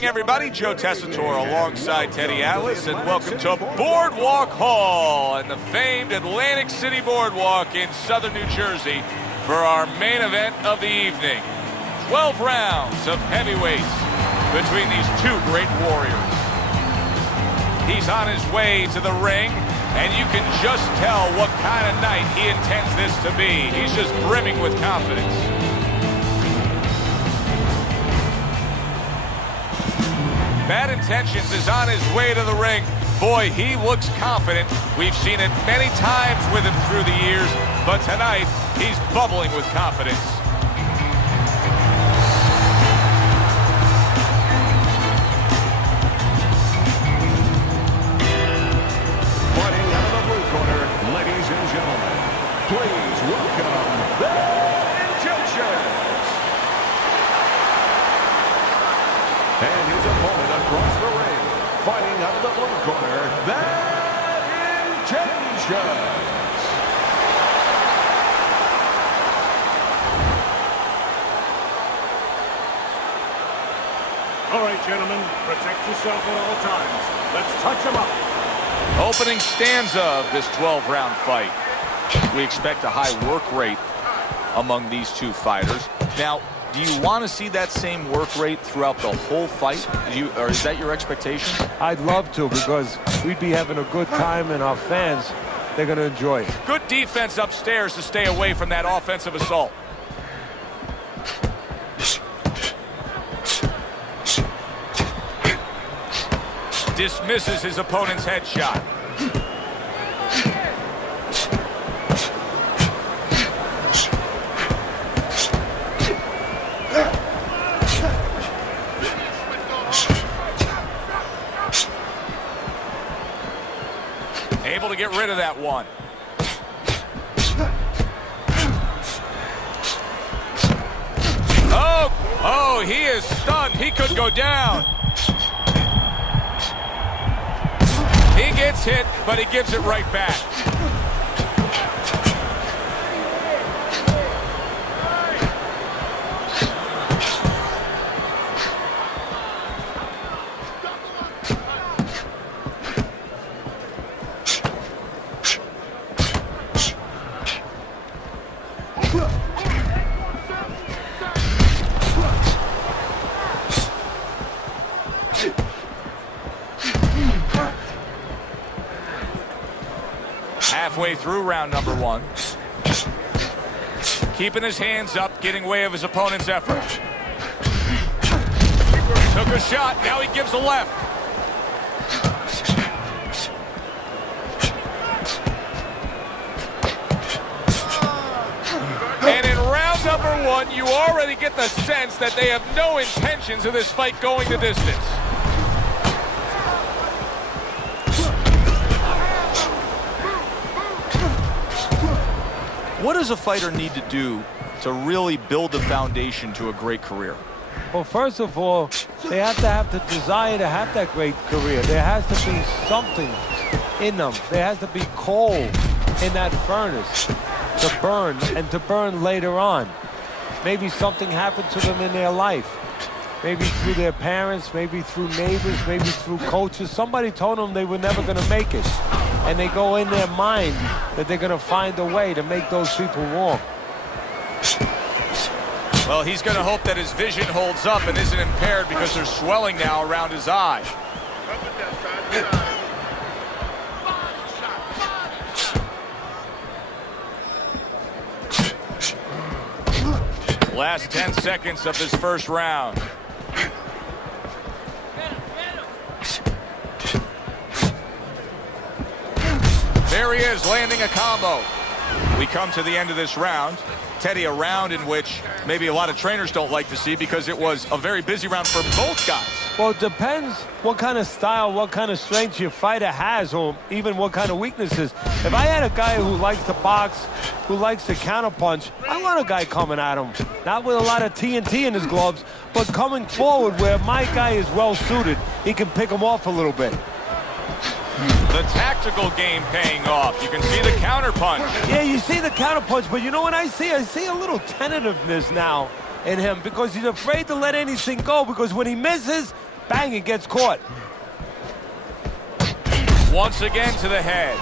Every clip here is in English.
Everybody, Joe Tessitore alongside Teddy Atlas, and welcome to Boardwalk Hall and the famed Atlantic City Boardwalk in southern New Jersey for our main event of the evening. 12 rounds of heavyweights between these two great warriors. He's on his way to the ring, and you can just tell what kind of night he intends this to be. He's just brimming with confidence. Bad Intentions is on his way to the ring. Boy, he looks confident. We've seen it many times with him through the years, but tonight, he's bubbling with confidence. Fighting out of the blue corner, ladies and gentlemen, please welcome Bad Intentions. And his opponent across the ring, fighting out of the blue corner, Bad Intentions. All right, gentlemen, protect yourself at all times. Let's touch him up. Opening stanza of this 12-round fight. We expect a high work rate among these two fighters. Now, do you want to see that same work rate throughout the whole fight? Or is that your expectation? I'd love to, because we'd be having a good time, and our fans, they're going to enjoy it. Good defense upstairs to stay away from that offensive assault. Dismisses his opponent's headshot. Able to get rid of that one. Oh, he is stunned. He could go down. He gets hit, but he gives it right back. Halfway through round number one. Keeping his hands up, getting way of his opponent's effort. Took a shot, now he gives a left. And in round number one, you already get the sense that they have no intentions of this fight going the distance. What does a fighter need to do to really build the foundation to a great career? Well, first of all, they have to have the desire to have that great career. There has to be something in them. There has to be coal in that furnace to burn, and to burn later on. Maybe something happened to them in their life. Maybe through their parents, maybe through neighbors, maybe through coaches. Somebody told them they were never going to make it. And they go in their mind that they're going to find a way to make those people wrong. Well, he's going to hope that his vision holds up and isn't impaired, because there's swelling now around his eye. Last 10 seconds of this first round. There he is, landing a combo. We come to the end of this round. Teddy, a round in which maybe a lot of trainers don't like to see, because it was a very busy round for both guys. Well, it depends what kind of style, what kind of strength your fighter has, or even what kind of weaknesses. If I had a guy who likes to box, who likes to counterpunch, I want a guy coming at him. Not with a lot of TNT in his gloves, but coming forward where my guy is well-suited. He can pick him off a little bit. The tactical game paying off. You can see the counter punch. Yeah, you see the counter punch, but you know what I see? I see a little tentativeness now in him, because he's afraid to let anything go, because when he misses, Bang, it gets caught. Once again to the head.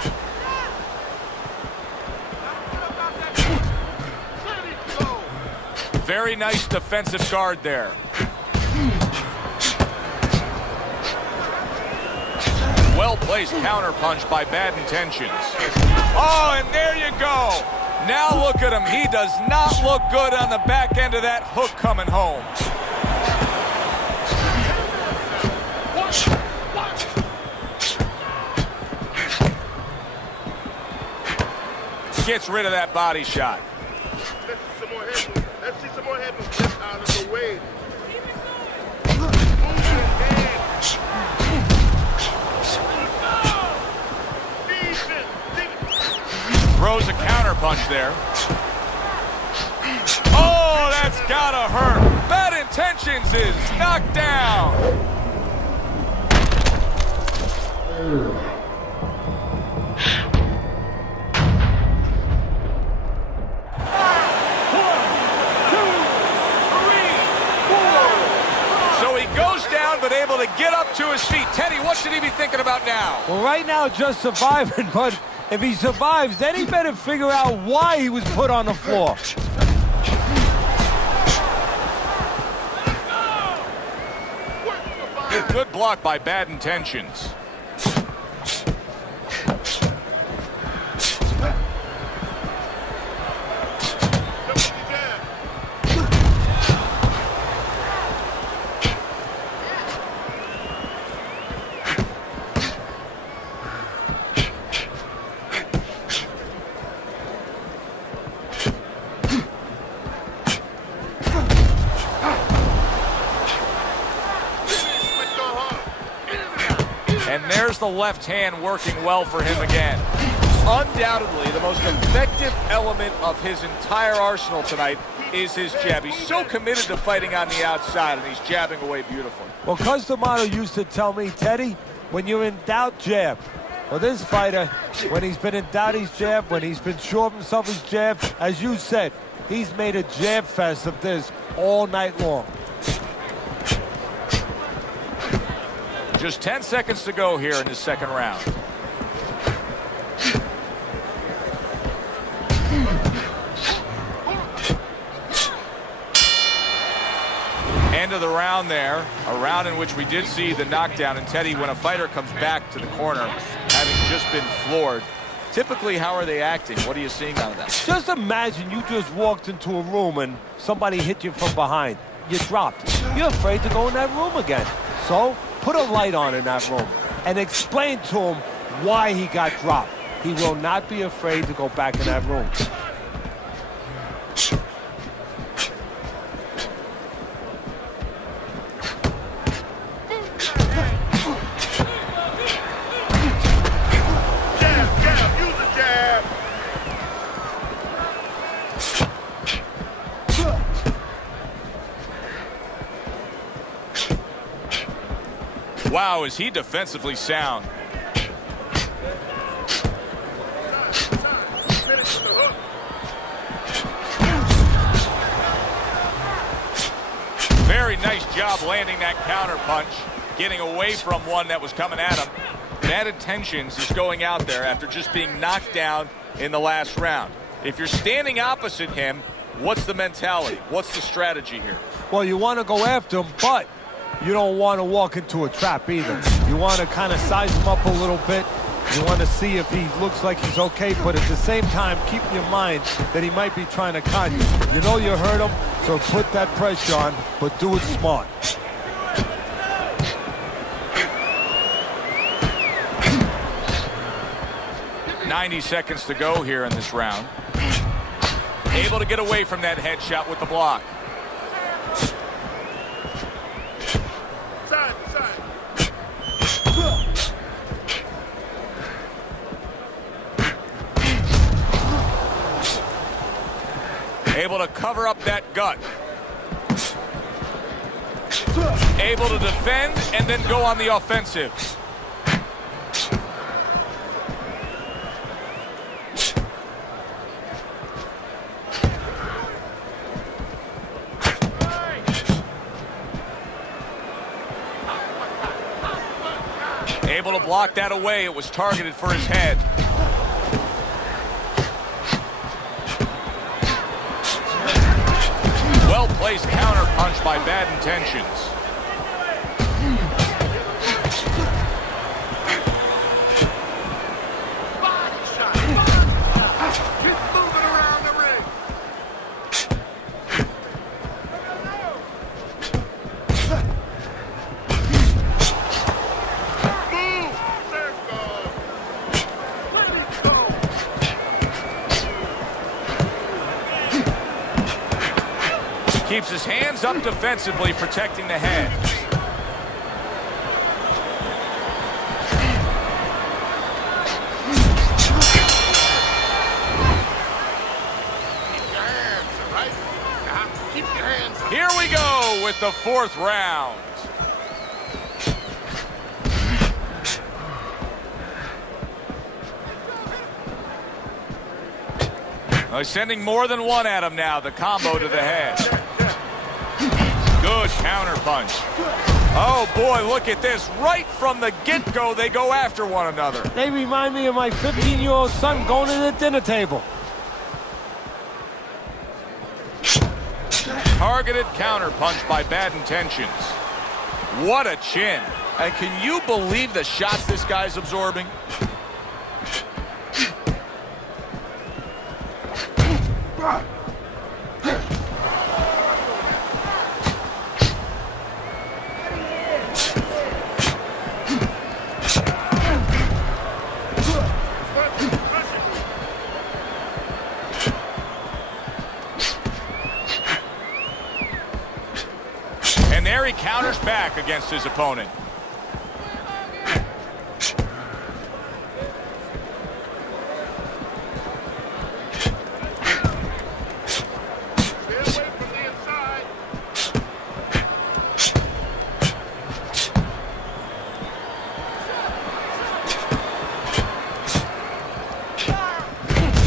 Very nice defensive guard there. Well-placed counterpunch by Bad Intentions. Oh, and there you go. Now look at him. He does not look good on the back end of that hook coming home. Gets rid of that body shot. Let's see some more head movement. Let's see some more head movement. Get out of the way. Throws a counter punch there. Oh, that's gotta hurt. Bad Intentions is knocked down. So he goes down, but able to get up to his feet. Teddy, what should he be thinking about now? Well, right now, just surviving, but if he survives, then he better figure out why he was put on the floor. Good block by Bad Intentions. And there's the left hand working well for him again. Undoubtedly, the most effective element of his entire arsenal tonight is his jab. He's so committed to fighting on the outside, and he's jabbing away beautifully. Well, Customato used to tell me, Teddy, when you're in doubt, jab. Well, this fighter, when he's been in doubt, he's jab. When he's been sure of himself, he's jab. As you said, he's made a jab fest of this all night long. Just 10 seconds to go here in the second round. End of the round there, a round in which we did see the knockdown. And Teddy, when a fighter comes back to the corner, having just been floored, typically how are they acting? What are you seeing out of that? Just imagine you just walked into a room and somebody hit you from behind. You dropped. You're afraid to go in that room again. So put a light on in that room and explain to him why he got dropped. He will not be afraid to go back in that room. Wow, is he defensively sound. Very nice job landing that counter punch, getting away from one that was coming at him. Bad Intentions is going out there after just being knocked down in the last round. If you're standing opposite him, what's the mentality? What's the strategy here? Well, you want to go after him, but you don't want to walk into a trap either. You want to kind of size him up a little bit. You want to see if he looks like he's okay, but at the same time, keep in your mind that he might be trying to con you. You know you hurt him, so put that pressure on, but do it smart. .90 seconds to go here in this round. Able to get away from that headshot with the block. Able to cover up that gut. Able to defend and then go on the offensive. Able to block that away. It was targeted for his head. Well-placed counter punch by Bad Intentions. Body shot. Keep moving around the ring. Move. Keeps his hands up defensively, protecting the head. Keep your hands, all right? Keep your hands up. Here we go with the 4th round. He's sending more than one at him now. The combo to the head. Good counter punch. Oh boy, look at this. Right from the get-go, they go after one another. They remind me of my 15-year-old son going to the dinner table. Targeted counter punch by Bad Intentions. What a chin. And can you believe the shots this guy's absorbing? And there he counters back against his opponent.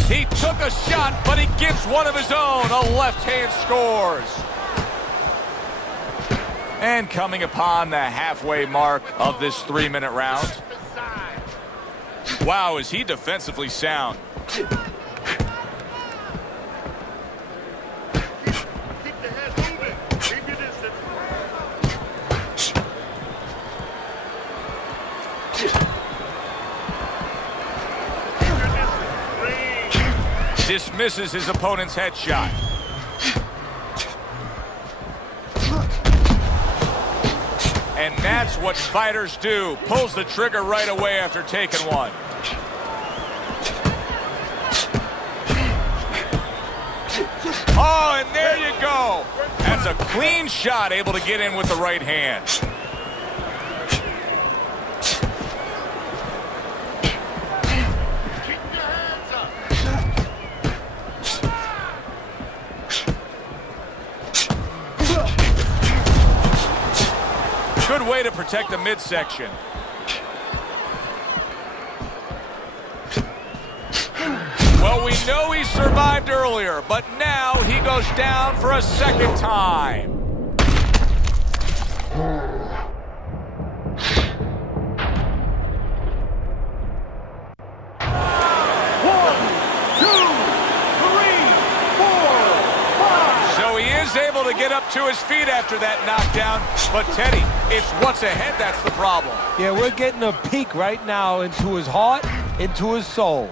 He took a shot, but he gives one of his own. A left hand scores. And coming upon the halfway mark of this 3-minute round. Wow, is he defensively sound. Keep the head moving. Keep your distance. Keep your distance. Dismisses his opponent's headshot. And that's what fighters do. Pulls the trigger right away after taking one. Oh, and there you go. That's a clean shot, able to get in with the right hand. Keep your hands up. Good way to protect the midsection. Well, we know he survived earlier, but now he goes down for a second time. Able to get up to his feet after that knockdown, but Teddy, it's what's ahead that's the problem. Yeah, we're getting a peek right now into his heart, into his soul.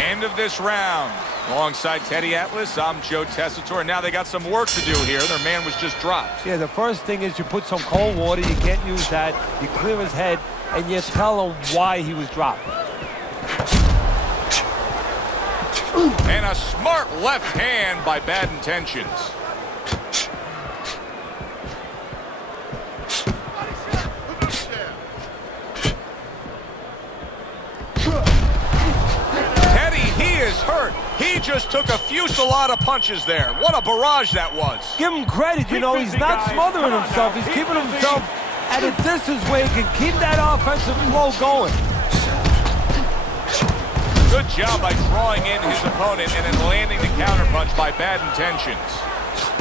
End of this round. Alongside Teddy Atlas, I'm Joe Tessitore. Now they got some work to do here. Their man was just dropped. Yeah, the first thing is you put some cold water. You can't use that. You clear his head, and you tell him why he was dropped. And a smart left hand by Bad Intentions. Teddy, he is hurt. He just took a fusillade of punches there. What a barrage that was. Give him credit, you know, he's not smothering himself. He's keeping himself at a distance where he can keep that offensive flow going. Good job by drawing in his opponent and then landing the counterpunch by Bad Intentions.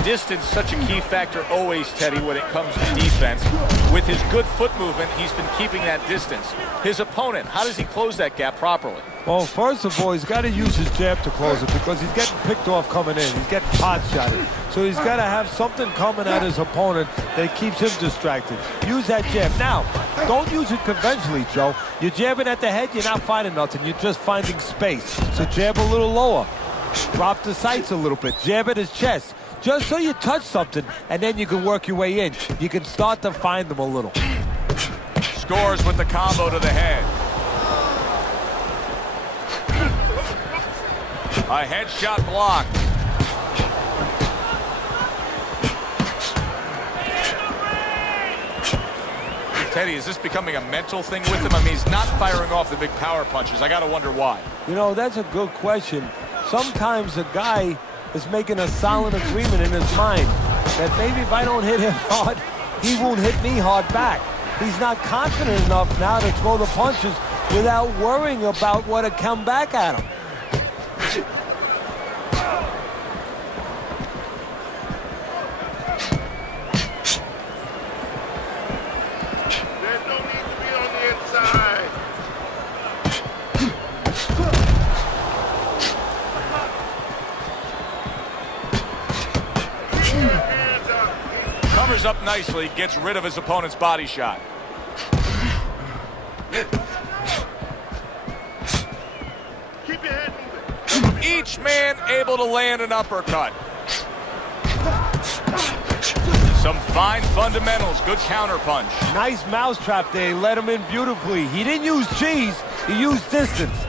distance such a key factor always, Teddy, when it comes to defense. With his good foot movement, he's been keeping that distance. His opponent, how does he close that gap properly? Well, first of all, he's got to use his jab to close it because he's getting picked off coming in. He's getting pot-shotted. So he's got to have something coming at his opponent that keeps him distracted. Use that jab. Now, don't use it conventionally, Joe. You're jabbing at the head, you're not finding nothing. You're just finding space. So jab a little lower. Drop the sights a little bit. Jab at his chest. Just so you touch something, and then you can work your way in. You can start to find them a little. Scores with the combo to the head. A headshot blocked. Teddy, is this becoming a mental thing with him? I mean, he's not firing off the big power punches. I got to wonder why. You know, that's a good question. Sometimes a guy is making a solid agreement in his mind that maybe if I don't hit him hard, he won't hit me hard back. He's not confident enough now to throw the punches without worrying about what to come back at him. There's no need to be on the inside. Covers up nicely, gets rid of his opponent's body shot. Keep your head moving. Each man able to land an uppercut. Some fine fundamentals, good counterpunch. Nice mousetrap there. He let him in beautifully. He didn't use cheese, he used distance.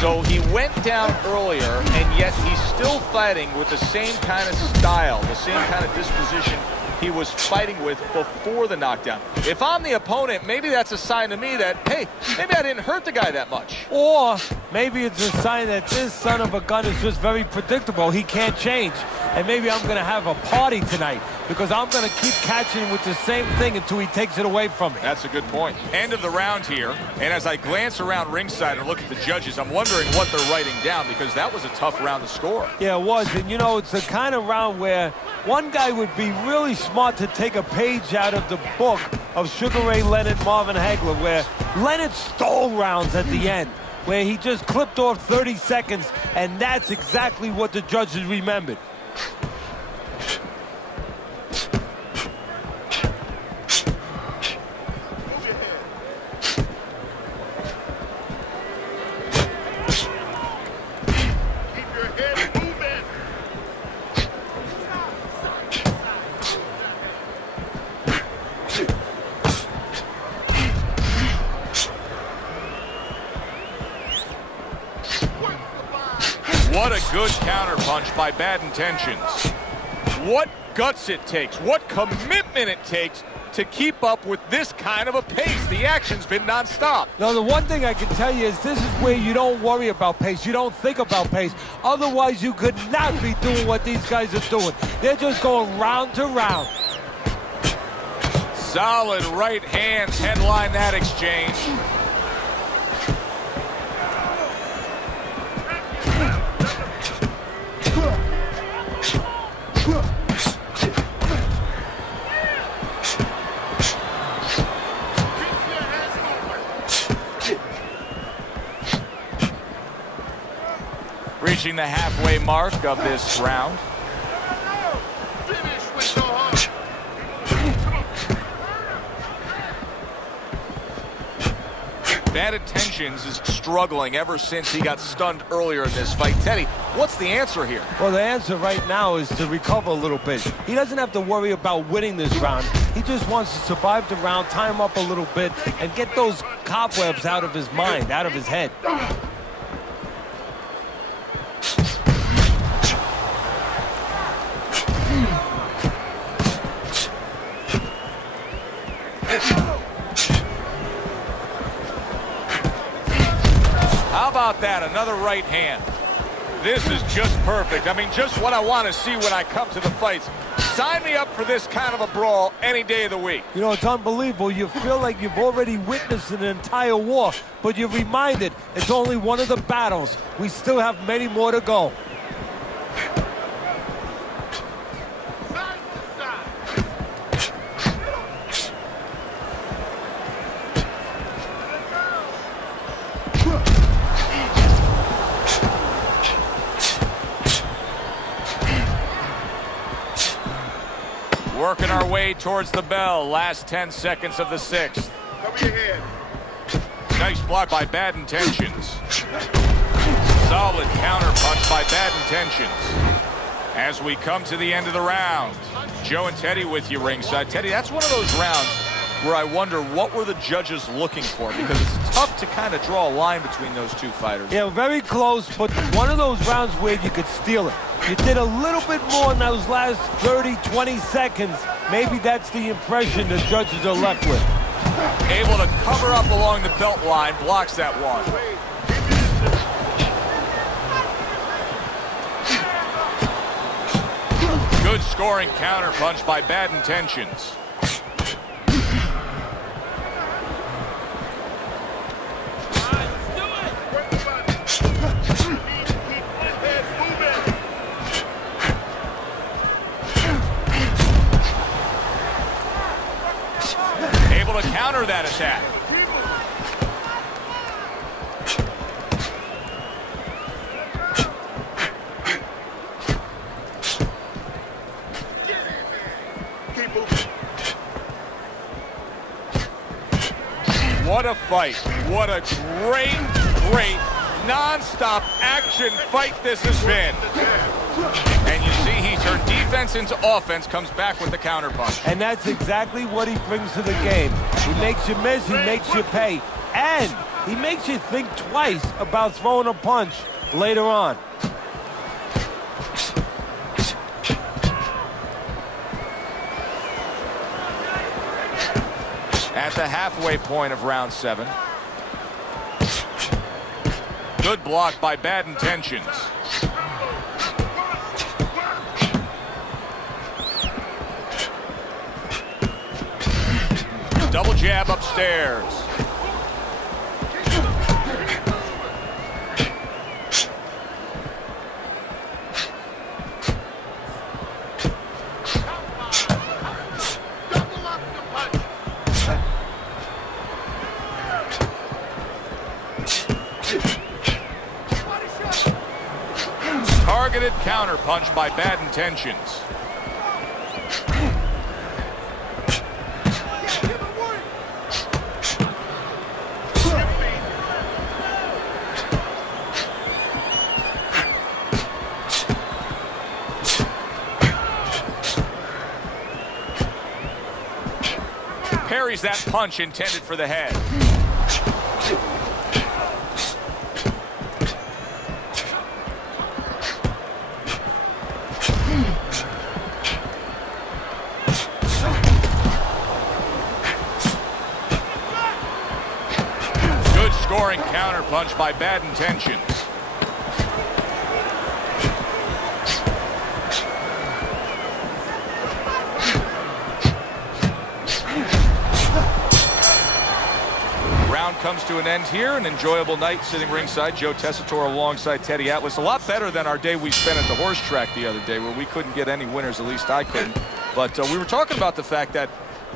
So he went down earlier, and yet he's still fighting with the same kind of style, the same kind of disposition he was fighting with before the knockdown. If I'm the opponent, maybe that's a sign to me that, hey, maybe I didn't hurt the guy that much. Or maybe it's a sign that this son of a gun is just very predictable. He can't change. And maybe I'm going to have a party tonight because I'm going to keep catching him with the same thing until he takes it away from me. That's a good point. End of the round here. And as I glance around ringside and look at the judges, I'm wondering what they're writing down because that was a tough round to score. Yeah, it was. And, you know, it's the kind of round where one guy would be really smart to take a page out of the book of Sugar Ray Leonard, Marvin Hagler, where Leonard stole rounds at the end, where he just clipped off 30 seconds, and that's exactly what the judges remembered. What a good counterpunch by Bad Intentions. What guts it takes, what commitment it takes to keep up with this kind of a pace. The action's been nonstop. Now, the one thing I can tell you is this is where you don't worry about pace. You don't think about pace. Otherwise, you could not be doing what these guys are doing. They're just going round to round. Solid right hands headline that exchange. Reaching the halfway mark of this round. Finish with your heart. Bad Intentions is struggling ever since he got stunned earlier in this fight. Teddy, what's the answer here? Well, the answer right now is to recover a little bit. He doesn't have to worry about winning this round. He just wants to survive the round, tie him up a little bit, and get those cobwebs out of his mind, out of his head. How about that? Another right hand. This is just perfect. I mean, just what I want to see when I come to the fights. Sign me up for this kind of a brawl any day of the week. You know, it's unbelievable. You feel like you've already witnessed an entire war, but you're reminded it's only one of the battles. We still have many more to go. Working our way towards the bell. Last 10 seconds of the sixth. Cover your head. Nice block by Bad Intentions. Solid counter punch by Bad Intentions. As we come to the end of the round, Joe and Teddy with you ringside. Teddy, that's one of those rounds where I wonder what were the judges looking for, because it's tough to kind of draw a line between those two fighters. Yeah, very close, but one of those rounds where you could steal it. You did a little bit more in those last 30, 20 seconds. Maybe that's the impression the judges are left with. Able to cover up along the belt line, blocks that one. Good scoring counter punch by Bad Intentions. Able to counter that attack. What a fight. What a great, non-stop action fight this has been. And you see he turned defense into offense, comes back with the counter punch. And that's exactly what he brings to the game. He makes you miss, he makes you pay, and he makes you think twice about throwing a punch later on. At the halfway point of round 7. Good block by Bad Intentions. Double jab upstairs. Targeted counter punch by Bad Intentions. Parries that punch intended for the head. Good scoring counter punch by Bad Intentions. Comes to an end here. An enjoyable night sitting ringside. Joe Tessitore alongside Teddy Atlas. A lot better than our day we spent at the horse track the other day, where we couldn't get any winners, at least I couldn't. But we were talking about the fact that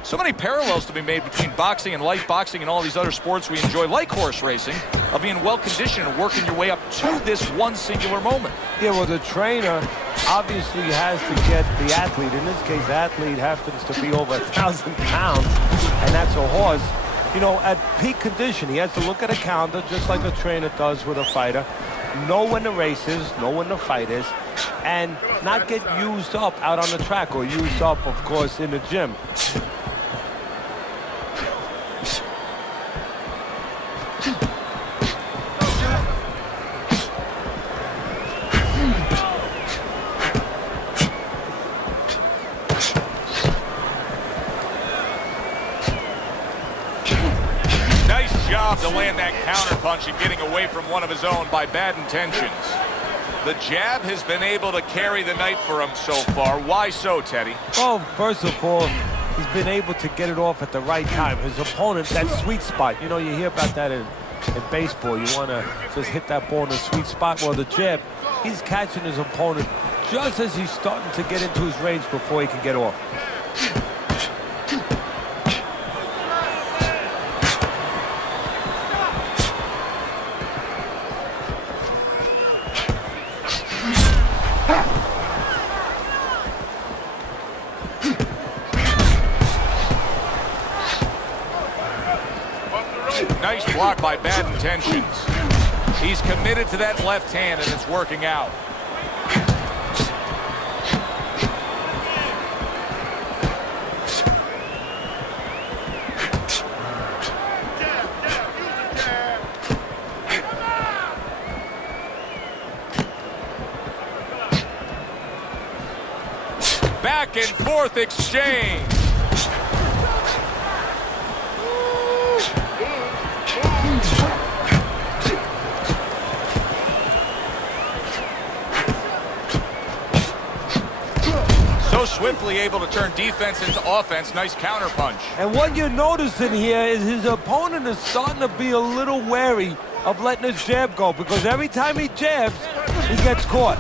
so many parallels to be made between boxing and life boxing and all these other sports we enjoy, like horse racing, of being well conditioned and working your way up to this one singular moment. Yeah, well, the trainer obviously has to get the athlete. In this case, the athlete happens to be over 1,000 pounds, and that's a horse. You know, at peak condition, he has to look at a calendar just like a trainer does with a fighter, know when the race is, know when the fight is, and not get used up out on the track, or used up, of course, in the gym. To land that counter punch and getting away from one of his own by Bad Intentions. The jab has been able to carry the night for him so far. Why so, Teddy? Well, first of all, he's been able to get it off at the right time. His opponent, that sweet spot. You know, you hear about that in baseball. You want to just hit that ball in the sweet spot. Well, the jab, he's catching his opponent just as he's starting to get into his range before he can get off. Nice block by Bad Intentions. He's committed to that left hand, and it's working out. Back and forth exchange. So swiftly able to turn defense into offense. Nice counter punch. And what you're noticing here is his opponent is starting to be a little wary of letting his jab go, because every time he jabs, he gets caught.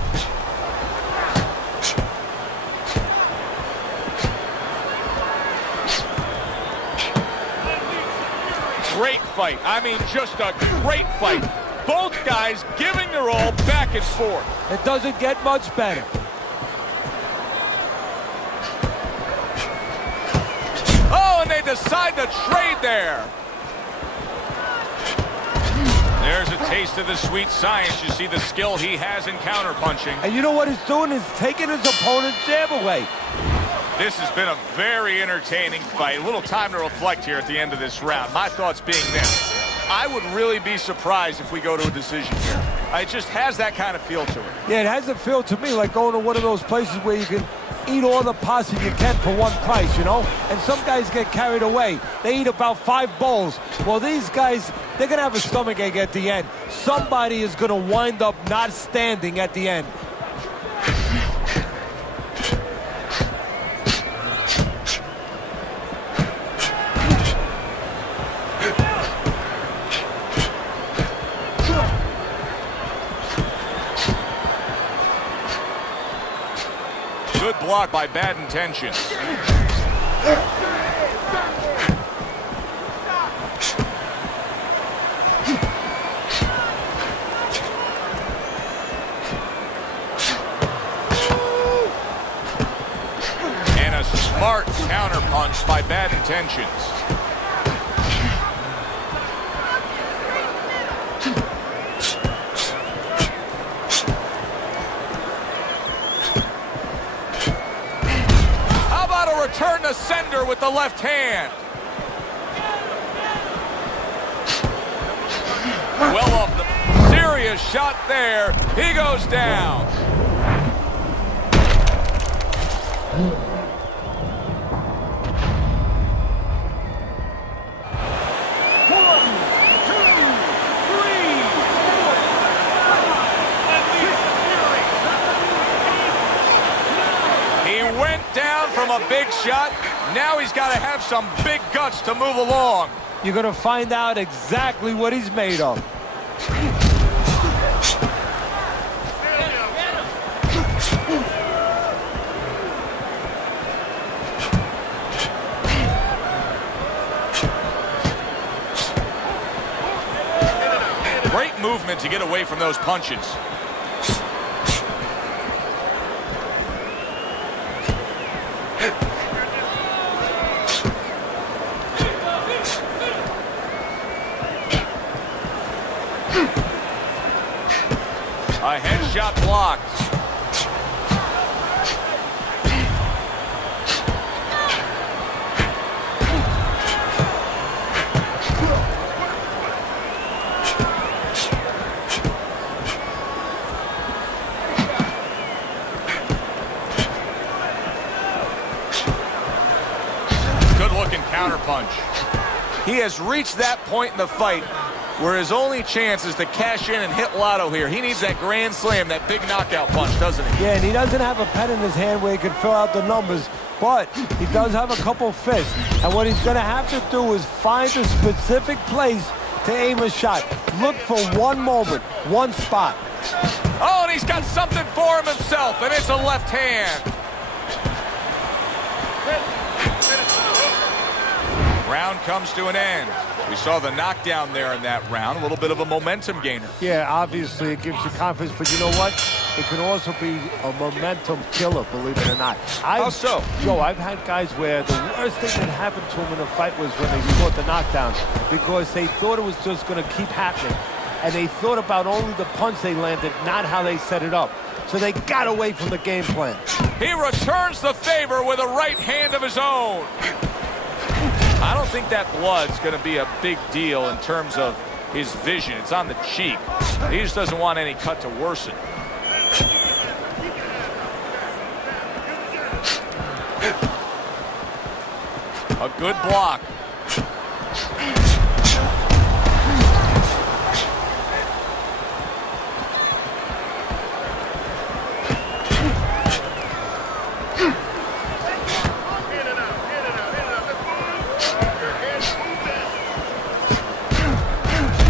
Great fight. I mean, just a great fight. Both guys giving their all back and forth. It doesn't get much better. Oh, and they decide to trade there. There's a taste of the sweet science. You see the skill he has in counterpunching. And you know what he's doing? He's taking his opponent's jab away. This has been a very entertaining fight. A little time to reflect here at the end of this round. My thoughts being this: I would really be surprised if we go to a decision here. It just has that kind of feel to it. Yeah, it has a feel to me like going to one of those places where you can eat all the pasta you can for one price, you know? And some guys get carried away. They eat about 5 bowls. Well, these guys, they're going to have a stomachache at the end. Somebody is going to wind up not standing at the end. Good block by Bad Intentions. And a smart counter punch by Bad Intentions. Return to sender with the left hand. Well off the serious shot there. He goes down. From a big shot, now he's got to have some big guts to move along. You're going to find out exactly what he's made of. Great movement to get away from those punches. A headshot blocked. Good looking counter punch. He has reached that point in the fight where his only chance is to cash in and hit lotto here. He needs that grand slam, that big knockout punch, doesn't he? Yeah, and he doesn't have a pen in his hand where he can fill out the numbers, but he does have a couple fists. And what he's going to have to do is find a specific place to aim a shot. Look for one moment, one spot. Oh, and he's got something for him himself, and it's a left hand. Round comes to an end. We saw the knockdown there in that round, a little bit of a momentum gainer. Yeah, obviously it gives you confidence, but you know what? it can also be a momentum killer, believe it or not. How so? Joe, I've had guys where the worst thing that happened to them in a fight was when they scored the knockdown because they thought it was just going to keep happening. And they thought about only the punch they landed, not how they set it up. So they got away from the game plan. He returns the favor with a right hand of his own. I don't think that blood's going to be a big deal in terms of his vision. It's on the cheek. He just doesn't want any cut to worsen. A good block.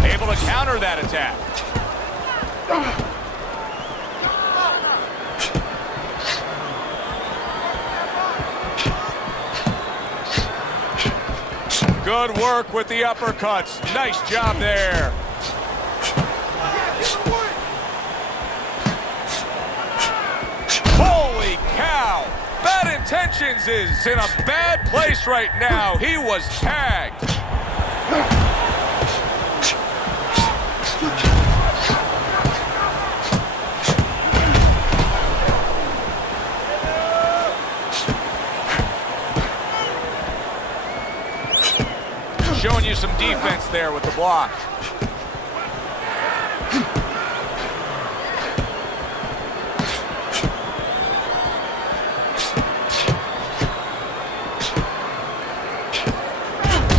Able to counter that attack. Good work with the uppercuts. Nice job there. Holy cow! Bad Intentions is in a bad place right now. He was tagged. Showing you some defense there with the block.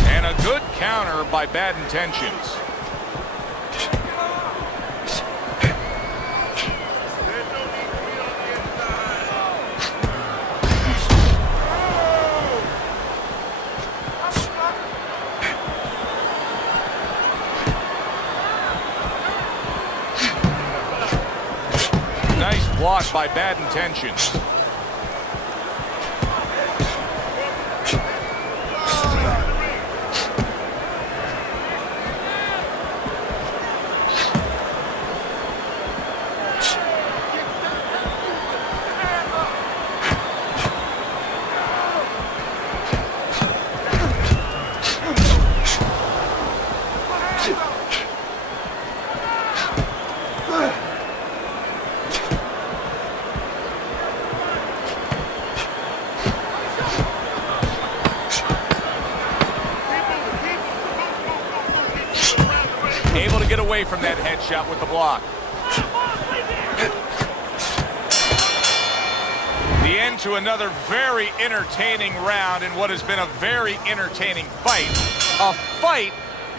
And a good counter by Bad Intentions. Nice block by Bad Intentions. Able to get away from that headshot with the block. The end to another very entertaining round in what has been a very entertaining fight. A fight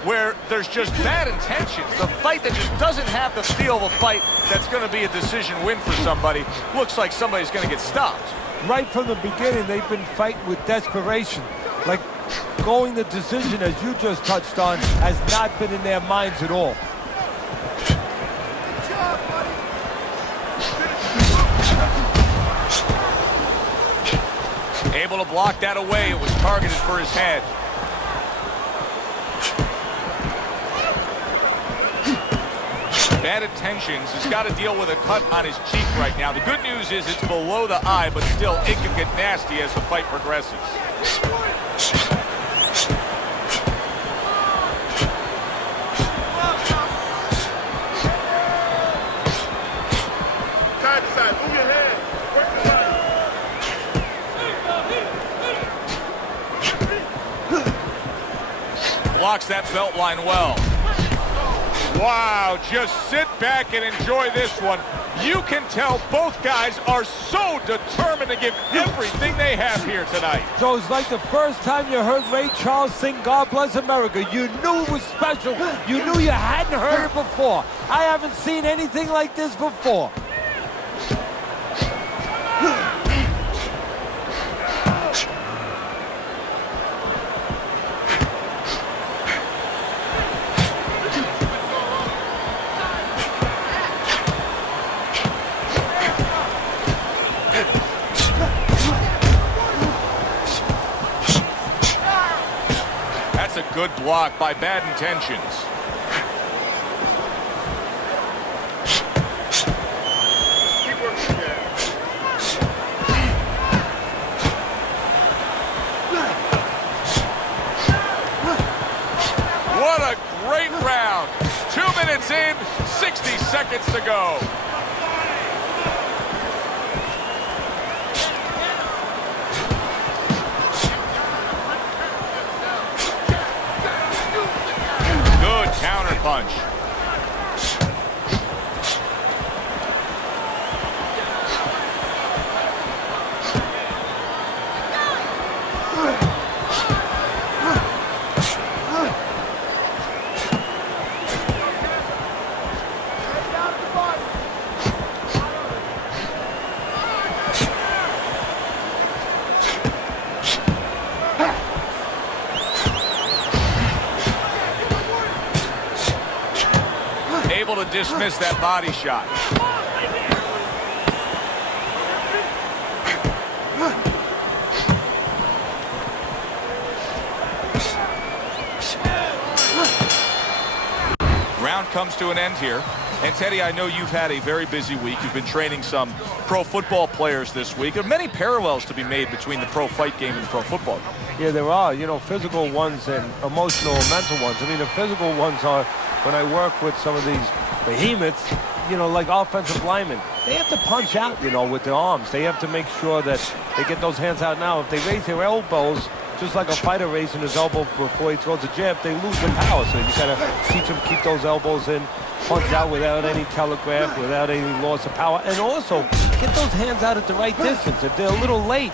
where there's just bad intentions. The fight that just doesn't have the feel of a fight that's going to be a decision win for somebody. Looks like somebody's going to get stopped. Right from the beginning, they've been fighting with desperation. Like going the decision, as you just touched on, has not been in their minds at all. Able to block that away. It was targeted for his head. Bad Intentions has got to deal with a cut on his cheek right now. The good news is it's below the eye, but still it can get nasty as the fight progresses. Side to side, move your head. Work the line. Blocks that belt line well. Wow, just sit back and enjoy this one. You can tell both guys are so determined to give everything they have here tonight. So it's like the first time you heard Ray Charles sing God Bless America. You knew it was special. You knew you hadn't heard it before. I haven't seen anything like this before. That's a good block by Bad Intentions. in, 60 seconds to go. Good counter punch. Able to dismiss that body shot. Round comes to an end here. And Teddy, I know you've had a very busy week. You've been training some pro football players this week. There are many parallels to be made between the pro fight game and the pro football game. Yeah, there are, you know, physical ones and emotional and mental ones. I mean, the physical ones are when I work with some of these behemoths, you know, like offensive linemen. They have to punch out, you know, with their arms. They have to make sure that they get those hands out now. If they raise their elbows, just like a fighter raising his elbow before he throws a jab, they lose their power. So you got to teach them to keep those elbows in, punch out without any telegraph, without any loss of power. And also, get those hands out at the right distance. If they're a little late,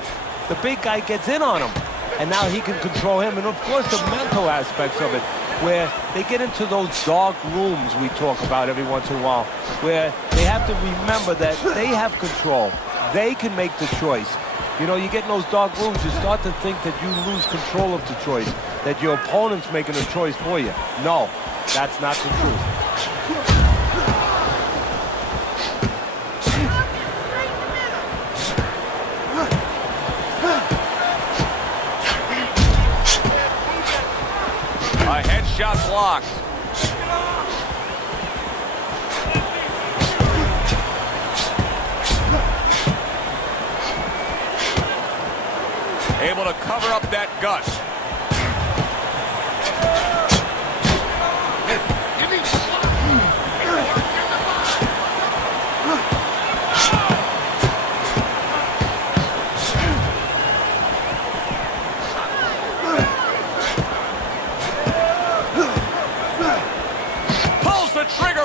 the big guy gets in on them. And now he can control him. And of course, the mental aspects of it, where they get into those dark rooms we talk about every once in a while, where they have to remember that they have control. They can make the choice. You know, you get in those dark rooms, you start to think that you lose control of the choice, that your opponent's making a choice for you. No, that's not the truth. Shot blocked. Able to cover up that gut.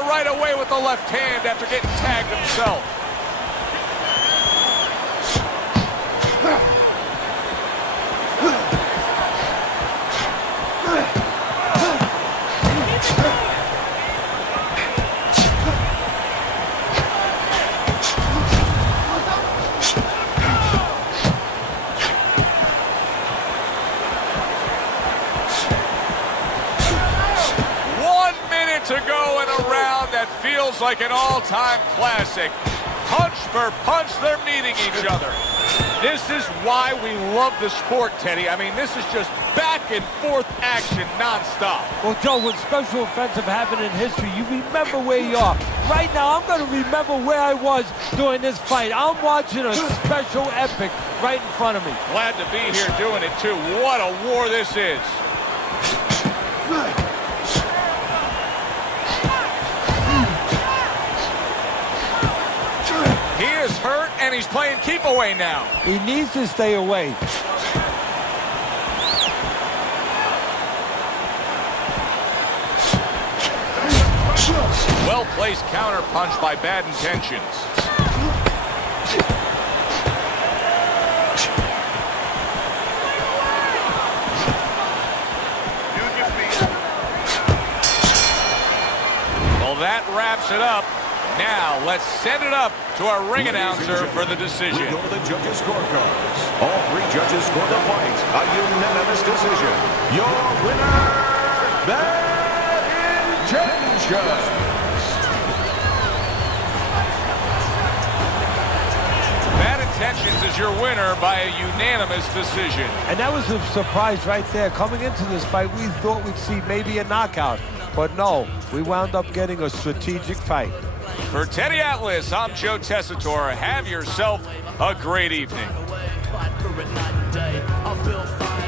Right away with the left hand after getting tagged himself. To go in a round that feels like an all-time classic. Punch for punch, they're meeting each other. This is why we love the sport, Teddy. I mean, this is just back and forth action nonstop. Well, Joe, with special offensive happen in history, you remember where you are. Right now, I'm going to remember where I was during this fight. I'm watching a special epic right in front of me. Glad to be here doing it, too. What a war this is. He is hurt, and he's playing keep away now. He needs to stay away. Well-placed counter punch by Bad Intentions. Well, that wraps it up. Now, let's send it up to our ring announcer for the decision. We go to the judges' scorecards. All three judges scored the fight. A unanimous decision. Your winner, Bad Intentions. Bad Intentions is your winner by a unanimous decision. And that was a surprise right there. Coming into this fight, we thought we'd see maybe a knockout. But no, we wound up getting a strategic fight. For Teddy Atlas, I'm Joe Tessitore. Have yourself a great evening.